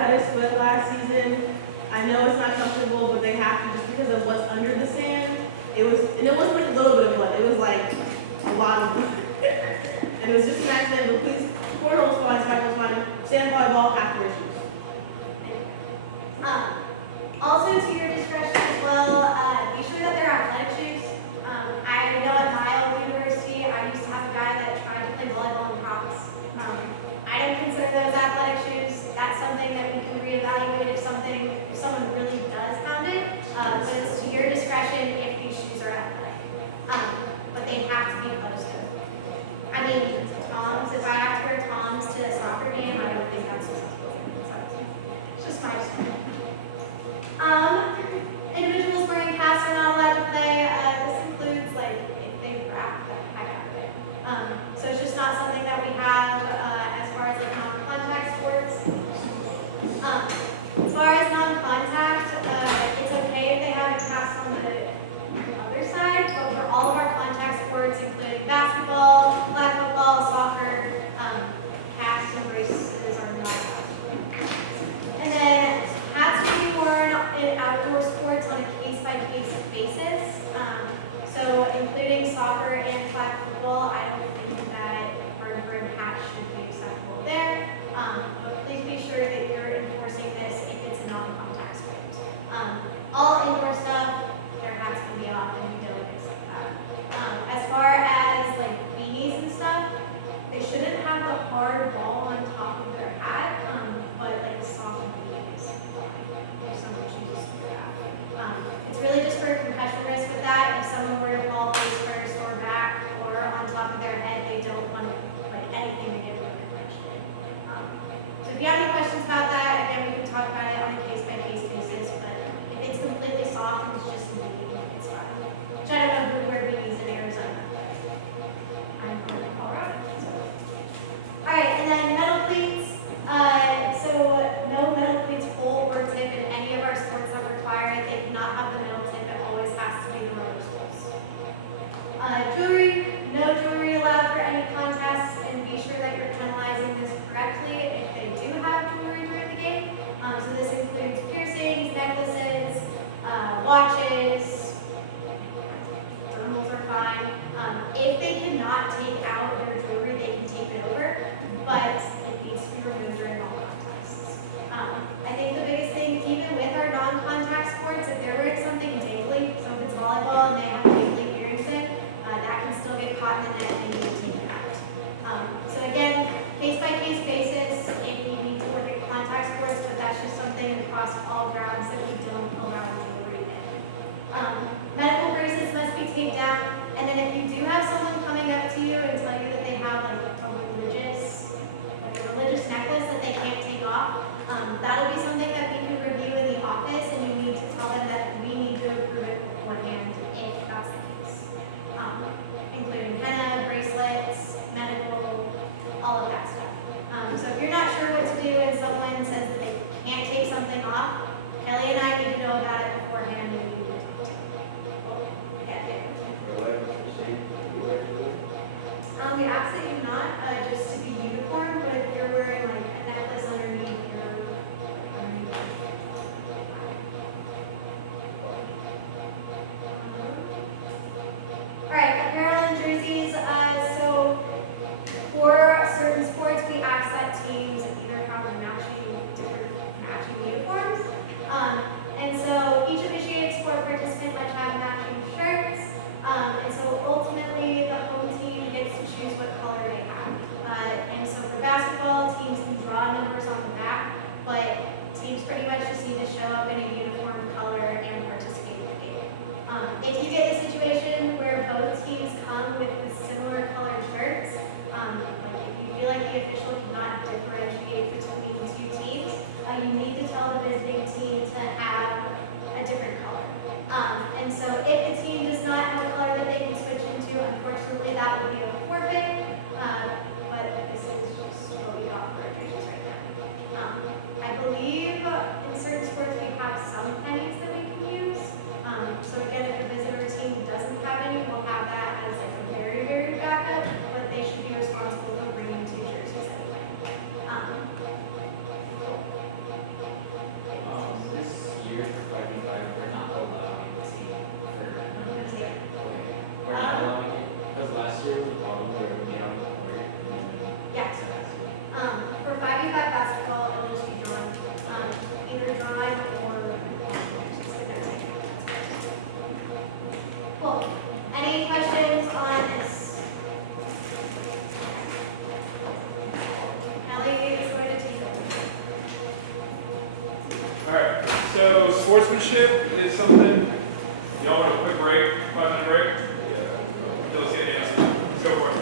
cut his foot last season. I know it's not comfortable, but they have to just because of what's under the sand. It wasn't like a little bit of blood. It was like a lot of blood. And it was just an accident, but please, cornhole's fine, cycle's fine, sand volleyball, have to wear shoes. Also to your discretion as well, be sure that they're athletic shoes. I know at my old university, I used to have a guy that tried to play volleyball in Crocs. I don't consider those athletic shoes. That's something that we can reevaluate if someone really does pound it. But it's to your discretion if these shoes are athletic. But they have to be closed-toed. I mean, Toms, if I have to wear Toms to a soccer game, I don't think that's acceptable. It's just my opinion. Individuals wearing casts are not allowed to play. This includes like if they wrap the heck out of it. So it's just not something that we have as far as like non-contact sports. As far as non-contact, it's okay if they have a cast on the other side, but for all of our contact sports, including basketball, flag football, soccer, casts and braces are not allowed. And then hats can be worn in outdoor sports on a case-by-case basis. So including soccer and flag football, I don't think that hard brim hats should be acceptable there. But please be sure that you're enforcing this if it's a non-contact sport. All indoor stuff, their hats can be off and we don't accept that. As far as like beanies and stuff, they shouldn't have the hard ball on top of their hat, but like soft beanies. If someone chooses to do that. It's really just for concussion risk with that. If someone were to fall face first or back or on top of their head, they don't want like anything to get really punched in. So if you have any questions about that, again, we can talk about it on a case-by-case basis, but if it's completely soft and it's just a beanie, it's fine. Which I don't know who wear beanies in Arizona. I'm from Colorado. So. All right, and then metal cleats. So no metal cleats full or tip in any of our sports that require it. They cannot have the metal tip. It always has to be the roller soles. Jewelry, no jewelry allowed for any contests, and be sure that you're penalizing this correctly if they do have jewelry during the game. So this includes piercings, necklaces, watches. Thermals are fine. If they cannot take out their jewelry, they can tape it over, but it needs to be removed during all contests. I think the biggest thing, even with our non-contact sports, if they're wearing something dangly, so if it's volleyball and they have dangly earrings in, that can still get caught in the net and you need to take it out. So again, case-by-case basis, if you need to look at contact sports, but that's just something across all grounds that we don't allow jewelry in. Medical braces must be taped down, and then if you do have someone coming up to you and tell you that they have like a religious necklace that they can't take off, that'll be something that we can review in the office, and you need to tell them that we need to approve it beforehand if that's the case. Including henna, bracelets, medical, all of that stuff. So if you're not sure what to do and someone says that they can't take something off, Kelly and I need to know about it beforehand and we need to talk to them. Yeah, David. We absolutely not, just to be uniform, but if you're wearing like a necklace underneath your all right, apparel and jerseys. So for certain sports, we ask that teams either have different matching uniforms. And so each officiating sport participant must have matching shirts. And so ultimately, the home team gets to choose what color they have. And so for basketball, teams can draw numbers on the back, but teams pretty much just need to show up in a uniform color and participate in the game. If you get a situation where both teams come with similar colored shirts, like if you feel like the official cannot differentiate between two teams, you need to tell the visiting team to have a different color. And so if the team does not have a color that they can switch into, unfortunately that would be a forfeit. But this is just what we got for our jerseys right now. I believe in certain sports we have some pennies that we can use. So again, if a visitor team doesn't have any, we'll have that as like a very Cool. Any questions on this? Kelly is going to take it. Alright, so sportsmanship is something. Y'all want a quick break? 5-minute break? Yeah. Let's get it. Let's go for it.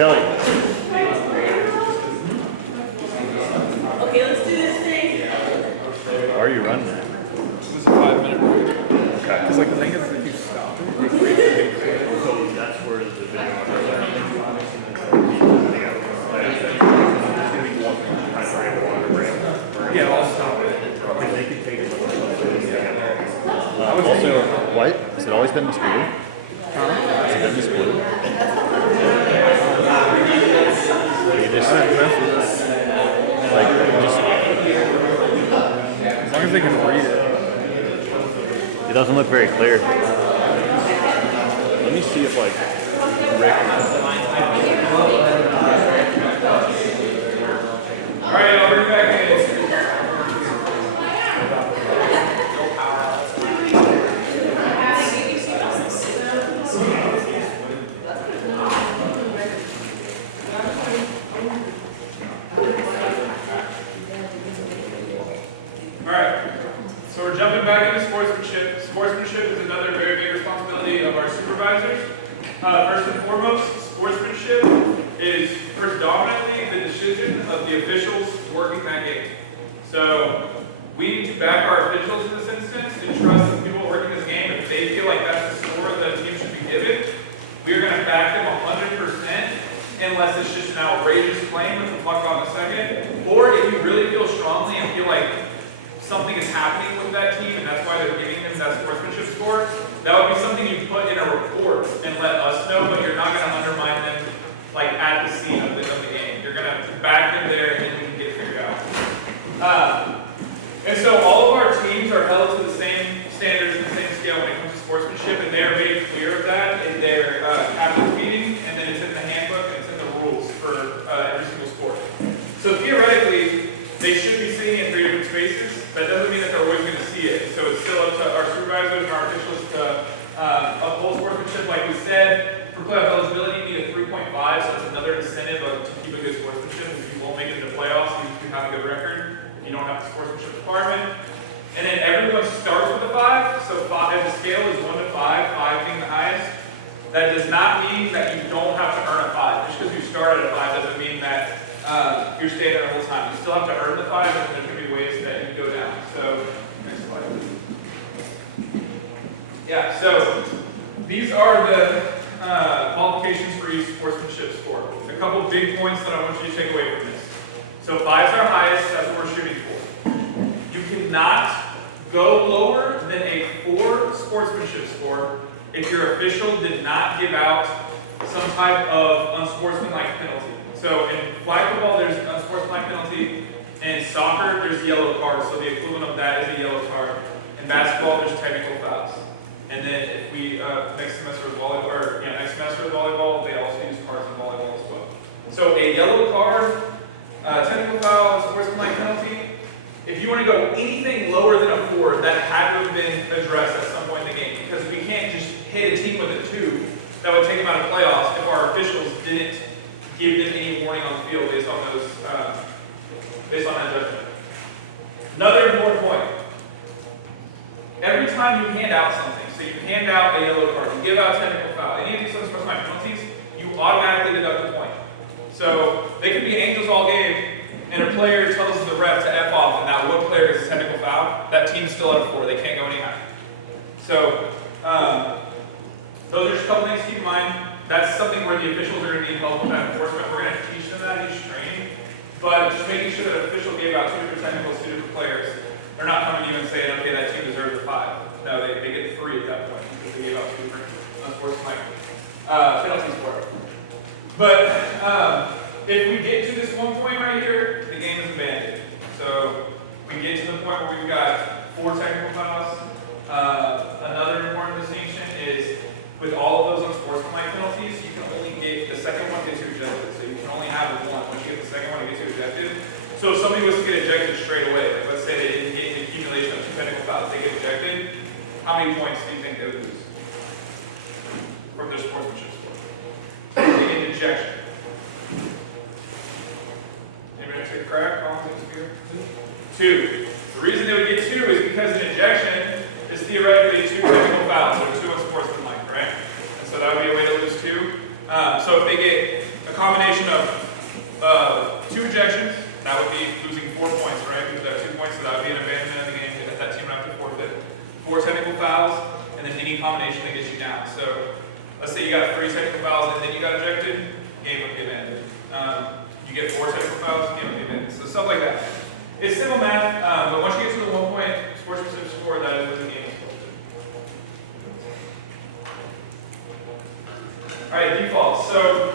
Kelly. Okay, let's do this thing. Why are you running that? It was a 5-minute break. Okay. Because like the thing is, if you stop it, So that's where the video yeah, I'll stop it. they could take it. Also, what? Has it always been this blue? Has it been this blue? You just, like, As long as they can read it. it doesn't look very clear. Let me see if, like, Rick. All right, I'll bring it back in. All right, so we're jumping back into sportsmanship. Sportsmanship is another very big responsibility of our supervisors. First and foremost, sportsmanship is predominantly the decision of the officials working that game. So we need to back our officials in this instance and trust the people working this game. If they feel like that's the score that the team should be given, we are going to back them 100% unless it's just an outrageous claim, which we'll talk about in a second. Or if you really feel strongly and feel like something is happening with that team and that's why they're giving them that sportsmanship score, that would be something you put in a report and let us know, but you're not going to undermine them like at the scene of the game. You're going to back them there and we can get it figured out. And so all of our teams are held to the same standards and the same scale when it comes to sportsmanship, and they are made clear of that in their captain's meeting, and then it's in the handbook and it's in the rules for every single sport. So theoretically, they should be sitting in 3 different spaces. That doesn't mean that they're always going to see it. So it's still up to our supervisors and our officials to uphold sportsmanship. Like we said, for playoff eligibility, you need a 3.5, so it's another incentive to keep a good sportsmanship. If you won't make it to the playoffs, you have a good record. You don't have the sportsmanship department. And then everyone starts with a 5. So 5, the scale is 1 to 5, 5 being the highest. That does not mean that you don't have to earn a 5. Just because you start at a 5 doesn't mean that you're staying there the whole time. You still have to earn the 5, and there's going to be ways that you go down. So, next slide. Yeah, so these are the qualifications for each sportsmanship score. A couple big points that I want you to take away from this. So 5's our highest, that's what we're shooting for. You cannot go lower than a 4 sportsmanship score if your official did not give out some type of unsportsmanlike penalty. So in flag football, there's an unsportsmanlike penalty. In soccer, there's yellow cards, so the equivalent of that is a yellow card. In basketball, there's technical fouls. And then if we, next semester with volleyball, next semester with volleyball, they also use cards in volleyball as well. So a yellow card, technical foul, sportsmanlike penalty. If you want to go anything lower than a 4, that had to have been addressed at some point in the game. Because we can't just hit a team with a 2 that would take them out of playoffs if our officials didn't give them any warning on the field based on those, based on that judgment. Another important point. Every time you hand out something, so you hand out a yellow card, you give out a technical foul, any of these unsportsmanlike penalties, you automatically deduct a point. So they could be angels all game, and a player tells the ref to F off, and that one player gets a technical foul, that team's still at a 4. They can't go any higher. So those are just a couple things to keep in mind. That's something where the officials are going to need help with that enforcement. We're going to teach them that in each training, but just making sure that an official gave out 2 different technicals to different players. They're not coming to you and saying, okay, that team deserves a 5. No, they get 3 at that point because they gave out 2 different unsportsmanlike penalties for it. But if we get to this one point right here, the game is abandoned. So we get to the point where we've got 4 technical fouls. Another important distinction is with all of those unsportsmanlike penalties, you can only get the second one gets you ejected. So you can only have 1. Once you get the second one, it gets you ejected. So if somebody was to get ejected straight away, like let's say they didn't get an accumulation of 2 technical fouls, they get ejected, how many points do you think they would lose from their sportsmanship score? They get an ejection. Anybody take a crack? 2. The reason they would get 2 is because an ejection is theoretically 2 technical fouls, or 2 unsportsmanlike, right? And so that would be a way to lose 2. So if they get a combination of 2 ejections, that would be losing 4 points, right? Because they have 2 points, so that would be an abandonment of the game. That team would have to forfeit 4 technical fouls, and then any combination that gets you down. So let's say you got 3 technical fouls and then you got ejected, game would be abandoned. You get 4 technical fouls, game would be abandoned. So stuff like that. It's simple math, but once you get to the 1 point sportsmanship score, that is when the game is forfeited. All right, defaults. So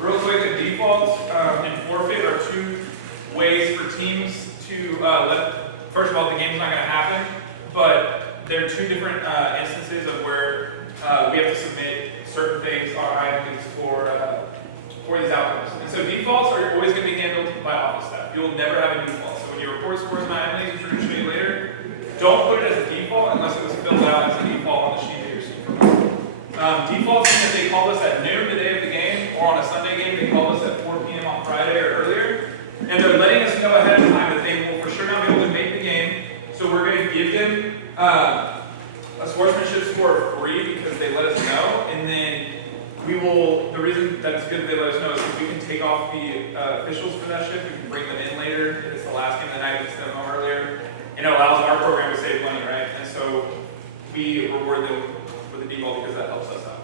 real quick, the defaults and forfeit are 2 ways for teams to first of all, the game's not going to happen, but there are 2 different instances of where we have to submit certain things, our items for these outcomes. And so defaults are always going to be handled by office staff. You'll never have a default. So when you report scores and items, which we're going to show you later, don't put it as a default unless it was filled out as a default on the sheet that you're seeing from us. Defaults mean that they called us at noon the day of the game, or on a Sunday game, they called us at 4 p.m. on Friday or earlier. And they're letting us know ahead of time that they will for sure not be able to make the game. So we're going to give them a sportsmanship score of 3 because they let us know. And then we will, the reason that's good that they let us know is because we can take off the officials for that shift. We can bring them in later if it's the last game of the night, we send them home earlier. And it allows our program to save money, right? And so we reward them with a default because that helps us out.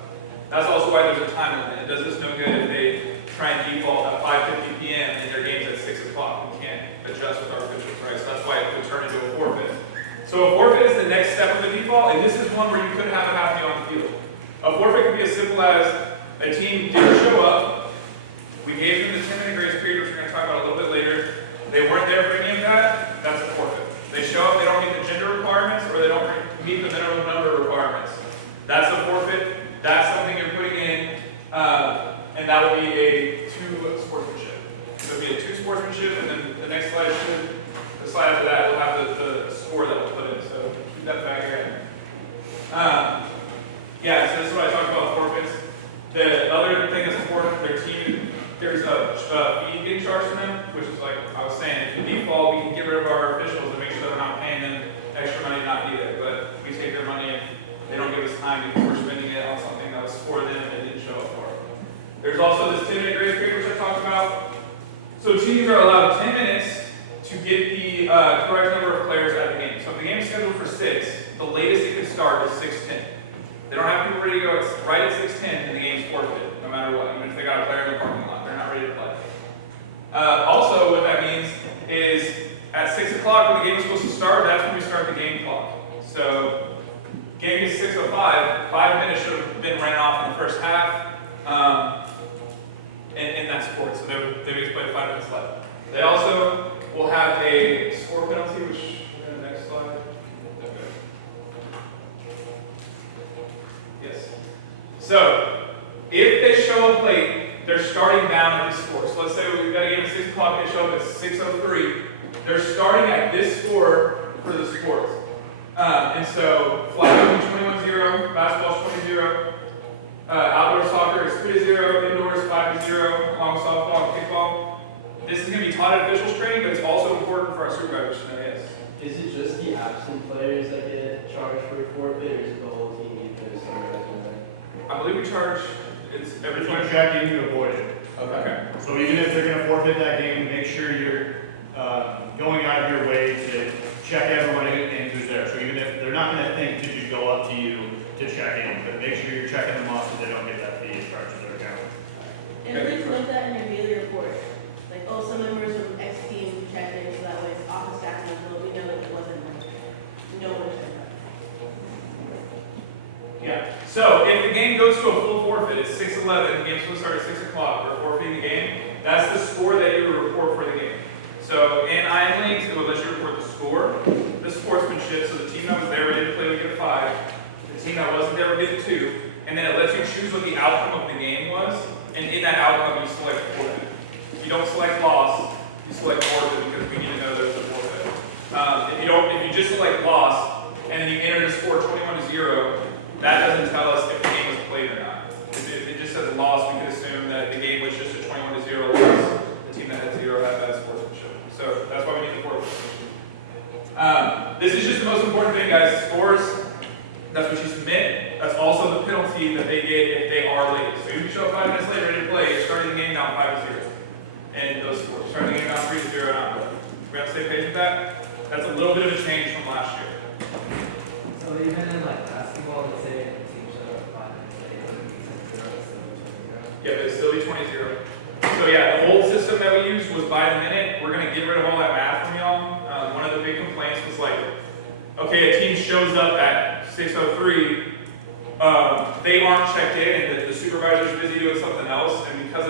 That's also why there's a time limit. It does us no good if they try and default at 5:50 p.m. and their game's at 6 o'clock. We can't adjust with our officials, right? So that's why it would turn into a forfeit. So a forfeit is the next step of the default, and this is one where you could have a half on the field. A forfeit could be as simple as a team didn't show up, we gave them the 10-minute grace period, which we're going to talk about a little bit later. They weren't there for any of that, that's a forfeit. They show up, they don't meet the gender requirements, or they don't meet the minimum number requirements. That's a forfeit. That's something you're putting in, and that will be a 2 sportsmanship. So it'll be a 2 sportsmanship, and then the next slide the slide after that will have the score that we'll put in. So keep that back here. Yeah, so this is what I talked about forfeits. The other thing that's important, there's a fee getting charged to them, which is like I was saying, if you default, we can get rid of our officials and make sure that we're not paying them extra money to not be there. But we take their money and they don't give us time because we're spending it on something that was for them and they didn't show up for it. There's also this 10-minute grace period, which I talked about. So teams are allowed 10 minutes to get the correct number of players at the game. So if the game is scheduled for 6, the latest it can start is 6:10. They don't have people ready to go right at 6:10 and the game's forfeited, no matter what, even if they got a player in the parking lot. They're not ready to play. Also, what that means is at 6 o'clock when the game is supposed to start, that's when we start the game clock. So game is 6:05, 5 minutes should have been ran off in the first half in that sport. So 5 minutes left. They also will have a score penalty, which we're in the next slide. Okay. Yes. So, if they show up late, they're starting down at this score. So let's say we've got a game at 6 o'clock, they show up at 6:03. They're starting at this score for the sports. And so, flag 21-0, basketball 20-0, outdoor soccer is 3-0, indoors 5-0, along softball and kickball. This is going to be taught at officials training, but it's also important for our supervisors to know, yes. Is it just the absent players that get charged for forfeit, or is it the whole team because I believe we charge, it's every If you 20. check in, you avoid it. Okay. So even if they're gonna forfeit that game, make sure you're, going out of your way to check everyone in who's there. So even if, they're not gonna think to just go up to you to check in, but make sure you're checking them off so they don't get that fee charged to their account. And please note that in your daily report. Like, oh, some members from X team checked in, so that way it's office staff knows, we know that it wasn't, no one checked out. Yeah. So if the game goes to a full forfeit, it's 6:11, the game's supposed to start at 6 o'clock, we're forfeiting the game, that's the score that you would report for the game. So in IMLinks, it would let you report the score, the sportsmanship, so the team that was there ready to play would get a 5, the team that wasn't there would get a 2, and then it lets you choose what the outcome of the game was, and in that outcome you select forfeit. If you don't select loss, you select forfeit because we need to know there's a forfeit. If you just select loss, and then you enter the score 21-0, that doesn't tell us if the game was played or not. If it just says loss, we could assume that the game was just a 21-0 loss. The team that had 0 had bad sportsmanship. So that's why we need the forfeit. This is just the most important thing, guys. Scores, that's what you submit. That's also the penalty that they get if they are late. So if you show up 5 minutes late, ready to play, you're starting the game down 5-0. And those scores, starting the game down 3-0 now. We have to stay patient with that. That's a little bit of a change from last year. So even in like basketball, let's say the team showed up 5 minutes late, Yeah, but it'd still be 20-0. So yeah, the old system that we used was by the minute. We're gonna get rid of all that math from y'all. One of the big complaints was like, okay, a team shows up at 6:03, they aren't checked in, and the supervisor's busy doing something else, and because